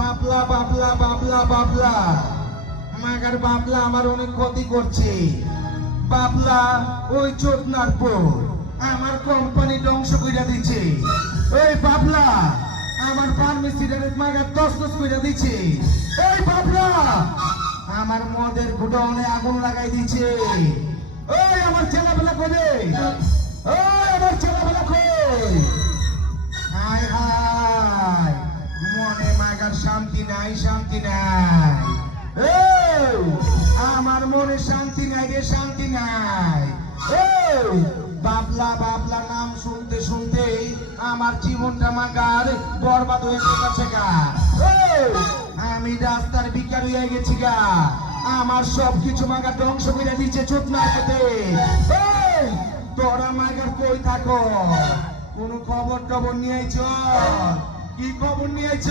বাবলা বাবলা বাবলা বাবলা। মাগার বাবলা আমার অনেক ক্ষতি করছে। বাবলা, ওই চোদনার পো আমার কোম্পানি ধ্বংস কইরা দিচ্ছে ওই বাবলা, আমার ফার্মেসিটার মাগার দশ দশ কইরা দিচ্ছে ওই বাবলা, আমার মদের গুডাউনে আগুন লাগাই দিচ্ছে ওই আমার ছেলেবেলা কবে? ওই শান্তি নাই রে, শান্তি নাই। বাবলা বাবলা নাম শুনতে শুনতেই আমার জীবনটা মাগার বরবাদ হয়ে গেছে গা। আমি রাস্তার বিকার হয়ে গেছি গা। আমার সব কিছু মাগার ধ্বংস করে দিচ্ছে চোখ না খেতে তোরা মাগার কই থাকো? কোন খবর টবর নিয়ে আইছ? কি খবর নিয়ে আইছ?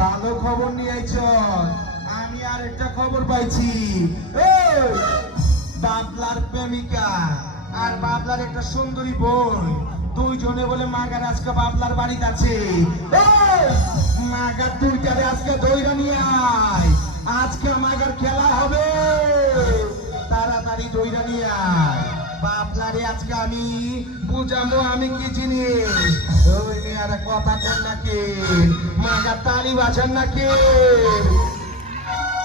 ভালো খবর নিয়ে আইছ? আমি আর একটা খবর পাইছি। বাবলার প্রেমিকা আর বাবলার একটা সুন্দরী বোন। দুইজনে বলে, মাগার আজকে বাবলার বাড়িতে আছে। মাগার দুইটারে আজকে দইরা নিয়ে আয়। আজকে মাগার খেলা হবে। তাড়াতাড়ি দইরা নিয়ে আয়। বাবলারে আজকে আমি বুঝাবো, আমি কি জিনিস? ওই মেয়ার কথা কর নাকি মাগার তালি বাজান নাকি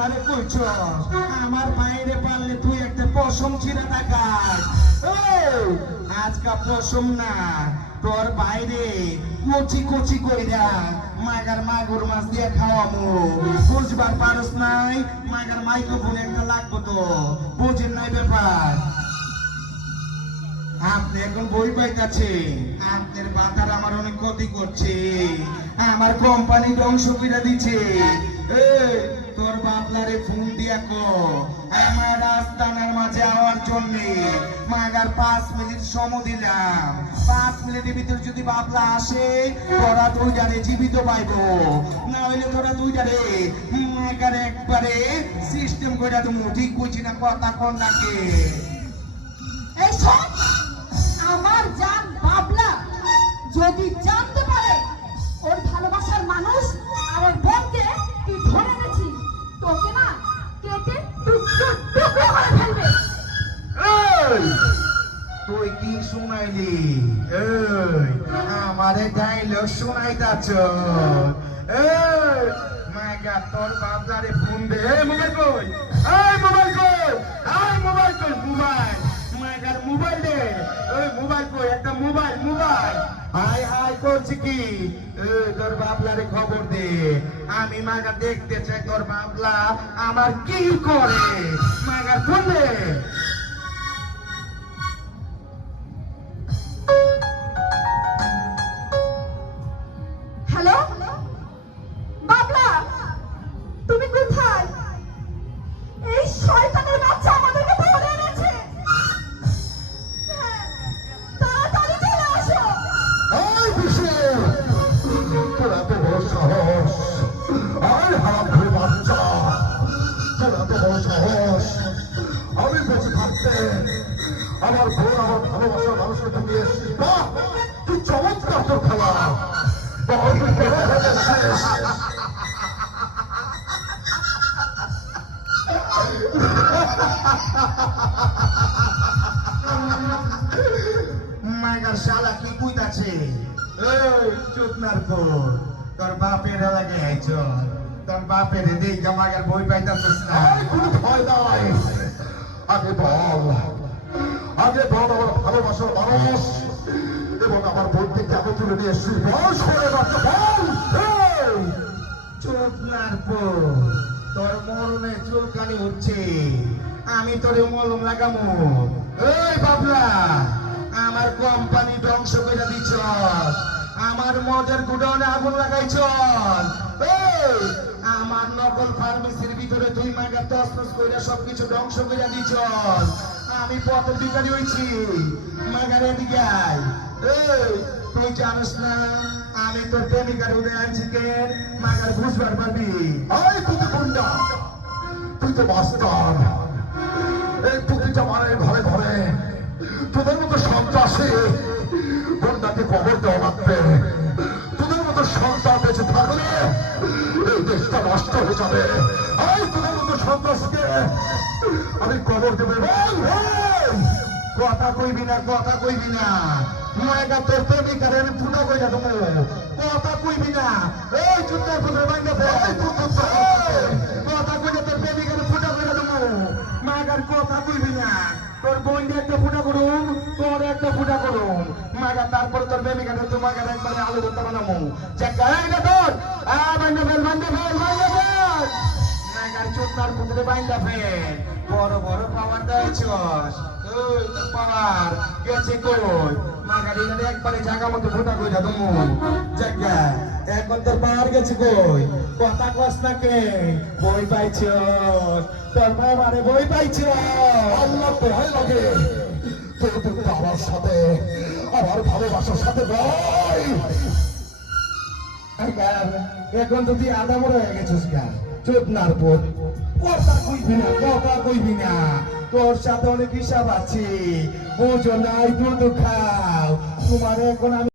আমারে কইছ আমার বাইরে পারলে তুই একটা পশম ছিঁড়ে থাকাস আজকা পশম না তোর বাইরে কচি কচি কইরা মাগার মাগুর মাছ দিয়ে খাওয়ামু। বুঝবার পারস নাই মাগার মাইক্রোফোন একটা লাগবো তো বুঝেন নাই ব্যাপার? আপনি এখন বই পাইতাছে আপনার বাতার আমার অনেক ক্ষতি করছে আমার কোম্পানি ধ্বংস করে দিচ্ছে এই, তোর বাবলারে ফোন দিয়া কো। আমার রাস্তানার মাঝে আওয়ার জন্য। মাগার পাঁচ মিনিট সময় দিলাম। পাঁচ মিনিটের ভিতরে যদি বাবলা আসে, তোরা দুইটারে জীবিত পাইবো। না হইলে তোরা দুইটারে মাগার একবারে সিস্টেম করে তুমি ঠিক কইছি না কথা কোন নাকি? আমার জান বাবলা যদি জানতে ডাইলগ এই মাগা তোর বাবলারে ফোন মোবাইল একটা মোবাইল মোবাইল। হাই করছি কি? তোর বাবলারে খবর দে। আমি মাগা দেখতে চাই তোর বাবলা আমার কি করে? মাগার ফোন দে। ভয় নাই। আগে বল। আগে বল, আমার ভালোবাসার মানুষ। এবং আমার বোনকে কেন তুলে নিয়ে এসেছিস? বল সরে বাচ্চা বল! চুতনার পর তোর মরণে চুলকানি উঠছে আমি তোরে মলম লাগামু। এই বাবলা, আমার কোম্পানি ধ্বংস করে দিছ আমার মদের গুডাউনে আগুন লাগাইছ। আমার নকল ফার্মেসির ভিতরে তুই মাগা তসনস কইরা সবকিছু ধ্বংস করে দিছ আমি পথের ভিখারি হয়েছি মাগারে আয়। এই, তুই জানিস না? আমি তোর প্রেমিকার উদয় আনছি কে? মাগার বুঝবার পারবি এই তুই গুন্ডা। তুই তো মাস্টার এই প্রতিটা মানে ঘরে ঘরে। তোদের মতো সন্ত্রাসী গুন্ডাকে কবর দেওয়া লাগবে। তোদের মতো সন্তান বেঁচে থাকলে এই দেশটা নষ্ট হয়ে যাবে। এই তোদের মতো সন্ত্রাসীকে আমি কবর দেবে। বল কথা কইবি না, কথা কইবি না। মায়েরা তোর প্রেমিকারে আমি ফুটা কইরা দেবো। কথা কইবি না। এই চুত্তার পুত্র ফেল এই কথা কইলে তোর প্রেমিকারে ফুটা কইরা দেবো। মাগার কথা কইবি না। তোর বোনকে একটা ফুটা করুন, তোর একটা ফুটা করুন। মাগা তারপরে তোর প্রেমিকারে তো মাগার একবারে আলু ধরতে বানাবো। চেক না তোর। আ বাইন্দা ফেল বাইন্দা নাগার চোদ্দার বাইন্দা ফেল বড় বড় পাওয়ার দেয়ছস ওই তোর পাওয়ার গেছে কই? মাগারি না একবারে জায়গা মতো ফুটা কই যা তুমি জায়গা এখন তোর পাওয়ার গেছে কই? কথা কস না কে? বই পাইছস তোর মারে বই পাইছস আল্লাহ তো ভয় লাগে। তোর তো আমার সাথে আমার ভালোবাসার সাথে নয়। এখন তো তুই বড় হয়ে গেছিস গা। চোখ নার পথ কথা কইবি না, কথা কইবি না। তোর সাথে অনেক হিসাব আছে। বোঝো নাই দুধ খাও। তোমার এখন আমি